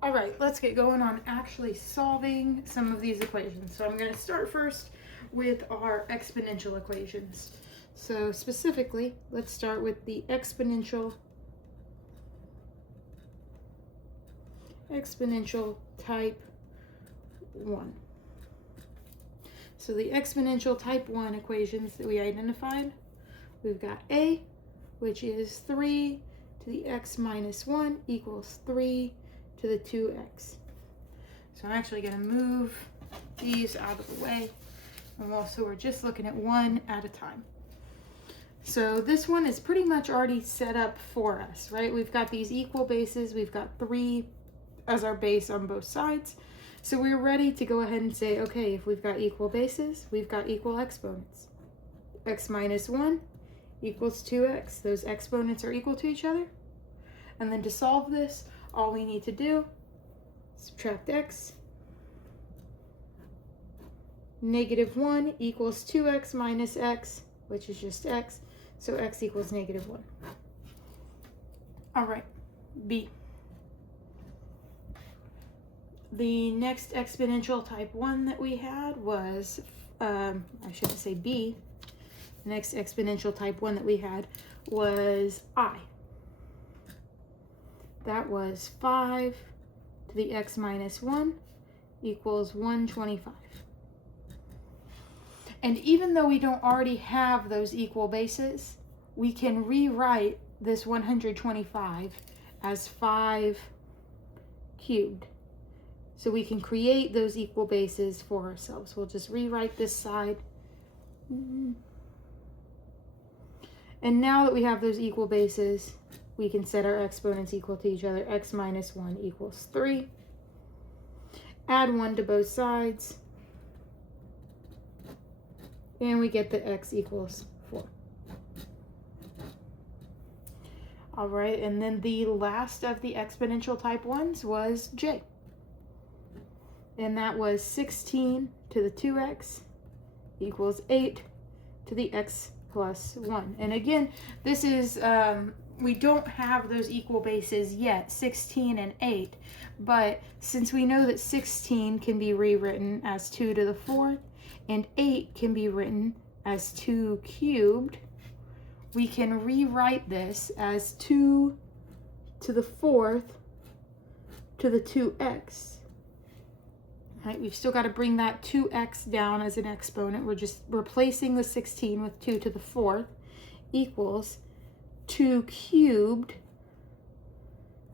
All right, let's get going on actually solving some of these equations. So I'm going to start first with our exponential equations. So specifically, let's start with the exponential type 1. So the exponential type 1 equations that we identified, we've got A, which is 3 to the x minus 1 equals 3 to the 2x. So I'm actually going to move these out of the way. And also we're just looking at one at a time. So this one is pretty much already set up for us, right? We've got these equal bases. We've got 3 as our base on both sides. So we're ready to go ahead and say, okay, if we've got equal bases, we've got equal exponents. X minus 1 equals 2x. Those exponents are equal to each other. And then to solve this, all we need to do, subtract x. Negative 1 equals 2x minus x, which is just x. So x equals negative 1. All right, B. The next exponential type 1 that we had was, I should say B. The next exponential type 1 that we had was I. That was 5 to the x minus 1 equals 125. And even though we don't already have those equal bases, we can rewrite this 125 as 5 cubed. So we can create those equal bases for ourselves. We'll just rewrite this side. And now that we have those equal bases, we can set our exponents equal to each other. X minus 1 equals 3. Add 1 to both sides. And we get that x equals 4. All right, and then the last of the exponential type 1s was J. And that was 16 to the 2x equals 8 to the x plus 1. And again, this is, we don't have those equal bases yet, 16 and 8. But since we know that 16 can be rewritten as 2 to the 4th, and 8 can be written as 2 cubed, we can rewrite this as 2 to the 4th to the 2x. Right, we've still got to bring that 2x down as an exponent. We're just replacing the 16 with 2 to the 4th equals 2 cubed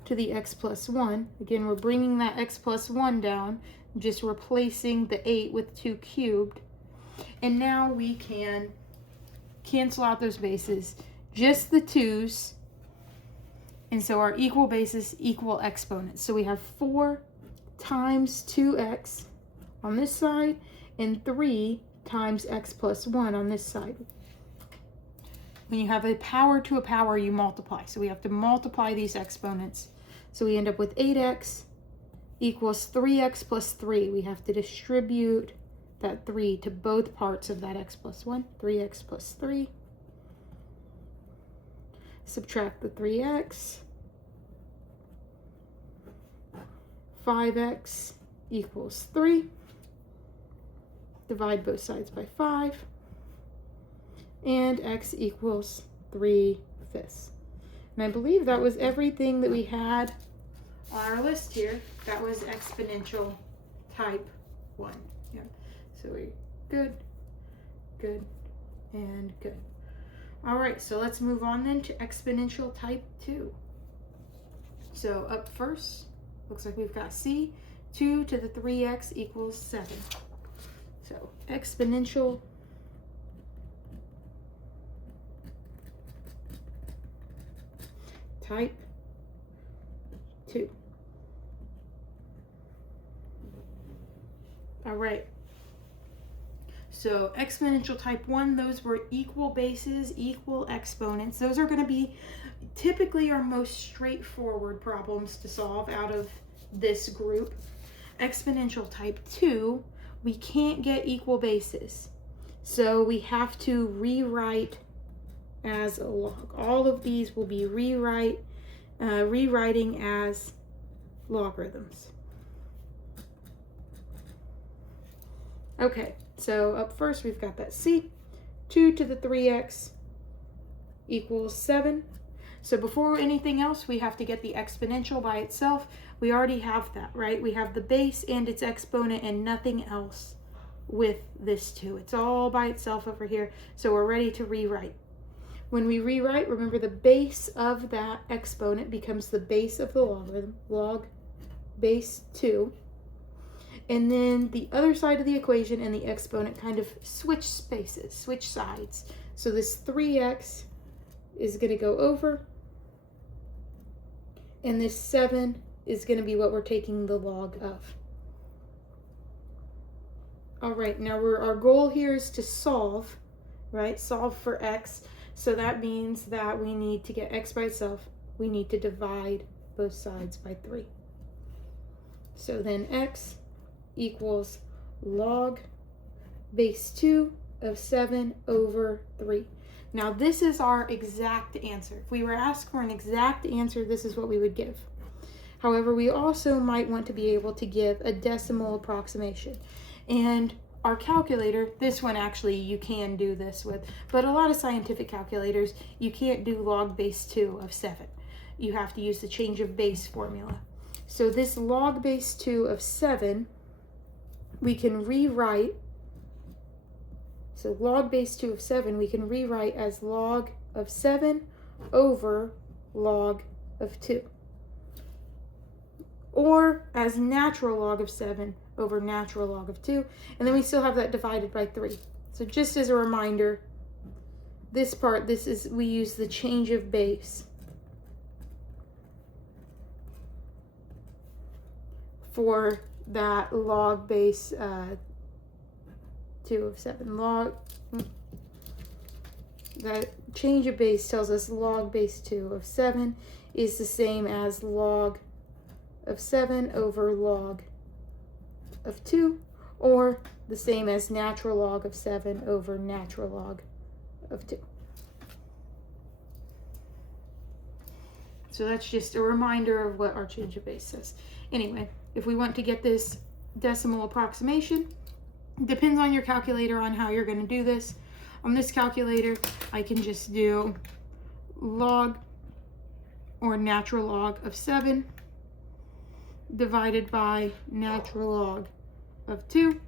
to the x plus 1. Again, we're bringing that x plus 1 down, just replacing the 8 with 2 cubed. And now we can cancel out those bases, just the 2's. And so our equal bases equal exponents. So we have 4 times 2x on this side and 3 times x plus 1 on this side. When you have a power to a power, you multiply. So we have to multiply these exponents. So we end up with 8x equals 3x plus 3. We have to distribute that 3 to both parts of that x plus 1. 3x plus 3. Subtract the 3x. 5x equals 3. Divide both sides by 5. And x equals 3/5. And I believe that was everything that we had on our list here. That was exponential type 1. Yeah. So we good, good, and good. All right, so let's move on then to exponential type 2. So up first, looks like we've got C, 2 to the 3x equals 7. So exponential type 2. All right. So exponential type 1, those were equal bases, equal exponents. Those are going to be typically our most straightforward problems to solve out of this group. Exponential type 2, we can't get equal bases. So we have to rewrite as a log. All of these will be rewriting as logarithms. Okay, so up first we've got that c. 2 to the 3x equals 7. So before anything else, we have to get the exponential by itself. We already have that, right? We have the base and its exponent and nothing else with this 2. It's all by itself over here. So we're ready to rewrite. When we rewrite, remember the base of that exponent becomes the base of the logarithm, log base 2. And then the other side of the equation and the exponent kind of switch spaces, switch sides. So this 3x is going to go over, and this 7 is going to be what we're taking the log of. All right, now our goal here is to solve, right? Solve for x. So that means that we need to get x by itself. We need to divide both sides by 3. So then x equals log base 2 of 7 over 3. Now this is our exact answer. If we were asked for an exact answer, this is what we would give. However, we also might want to be able to give a decimal approximation. And our calculator, this one actually you can do this with, but a lot of scientific calculators, you can't do log base 2 of 7. You have to use the change of base formula. So this log base 2 of 7, we can rewrite, so log base 2 of 7, we can rewrite as log of 7 over log of 2. Or as natural log of 7 over natural log of 2. And then we still have that divided by 3. So just as a reminder, this part, we use the change of base for that log base 2 of 7. That change of base tells us log base 2 of 7 is the same as log of 7 over log of 2, or the same as natural log of 7 over natural log of 2. So that's just a reminder of what our change of base says. Anyway, if we want to get this decimal approximation, depends on your calculator on how you're going to do this. On this calculator, I can just do log or natural log of 7 divided by natural log of 2,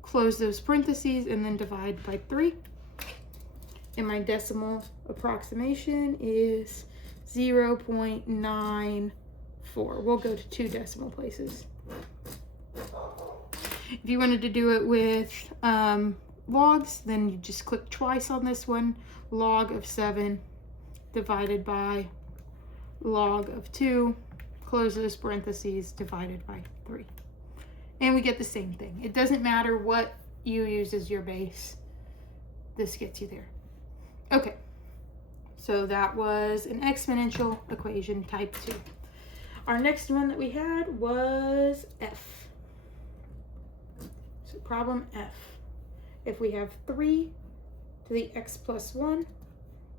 close those parentheses, and then divide by 3. And my decimal approximation is 0.94. We'll go to 2 decimal places. If you wanted to do it with logs, then you just click twice on this one. Log of 7 divided by log of 2, close those parentheses, divided by 3. And we get the same thing. It doesn't matter what you use as your base. This gets you there. Okay, so that was an exponential equation type 2. Our next one that we had was F. So problem F. If we have 3 to the x plus 1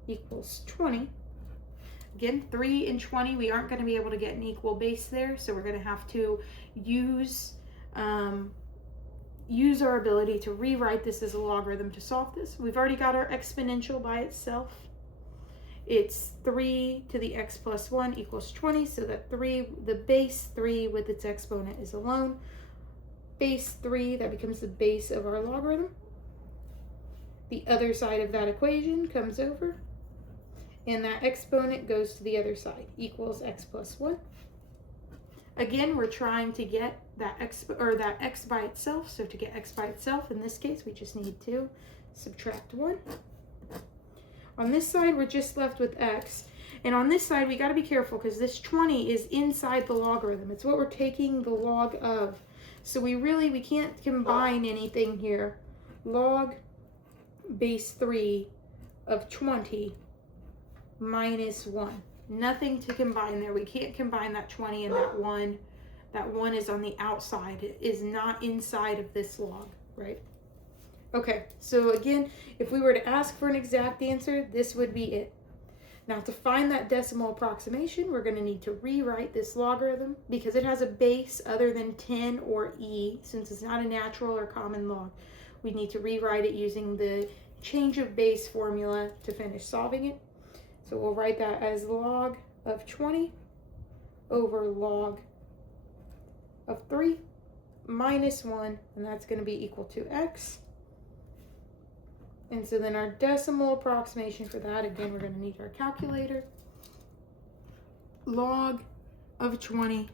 equals 20, again, 3 and 20, we aren't going to be able to get an equal base there, so we're going to have to use our ability to rewrite this as a logarithm to solve this. We've already got our exponential by itself. It's 3 to the x plus 1 equals 20, so that the base 3 with its exponent is alone. Base 3, that becomes the base of our logarithm. The other side of that equation comes over, and that exponent goes to the other side, equals x plus 1. Again, we're trying to get that x by itself, so to get x by itself, in this case, we just need to subtract 1. On this side, we're just left with x, and on this side, we got to be careful because this 20 is inside the logarithm. It's what we're taking the log of. So we can't combine anything here. Log base 3 of 20 minus 1. Nothing to combine there. We can't combine that 20 and that 1. That 1 is on the outside. It is not inside of this log, right? Okay, so again, if we were to ask for an exact answer, this would be it. Now to find that decimal approximation, we're going to need to rewrite this logarithm because it has a base other than 10 or e, since it's not a natural or common log. We need to rewrite it using the change of base formula to finish solving it. So we'll write that as log of 20 over log of 3 minus 1, and that's going to be equal to x. And so then our decimal approximation for that, again, we're going to need our calculator. Log of 20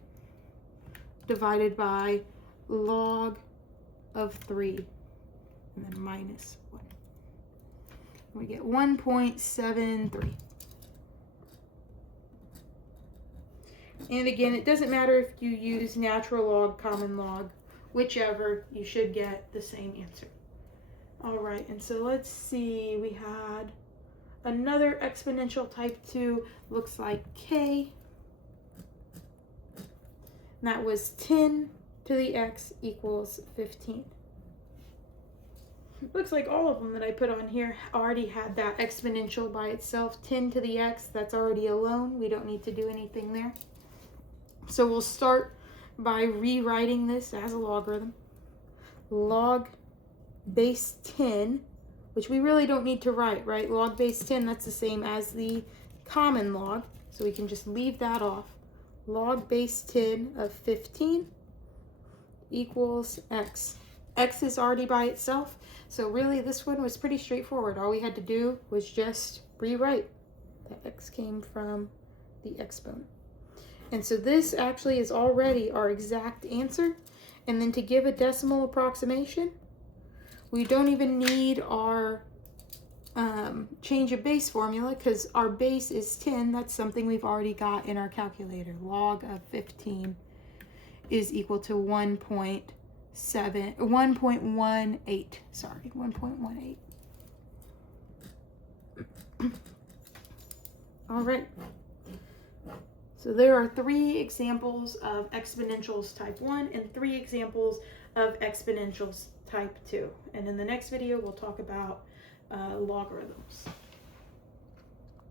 divided by log of 3, and then minus 1. We get 1.73. And again, it doesn't matter if you use natural log, common log, whichever, you should get the same answer. All right, and so let's see, we had another exponential type 2, looks like k. And that was 10 to the x equals 15. Looks like all of them that I put on here already had that exponential by itself. 10 to the x, that's already alone. We don't need to do anything there. So we'll start by rewriting this as a logarithm. Log base 10, which we really don't need to write, right? Log base 10, that's the same as the common log, so we can just leave that off. Log base 10 of 15 equals x. X is already by itself, so really this one was pretty straightforward. All we had to do was just rewrite that x came from the exponent. And so this actually is already our exact answer. And then to give a decimal approximation, we don't even need our change of base formula because our base is 10. That's something we've already got in our calculator. Log of 15 is equal to 1.18. Sorry, 1.18. All right. So there are 3 examples of exponentials type 1 and 3 examples of exponentials type 2. And in the next video, we'll talk about logarithms.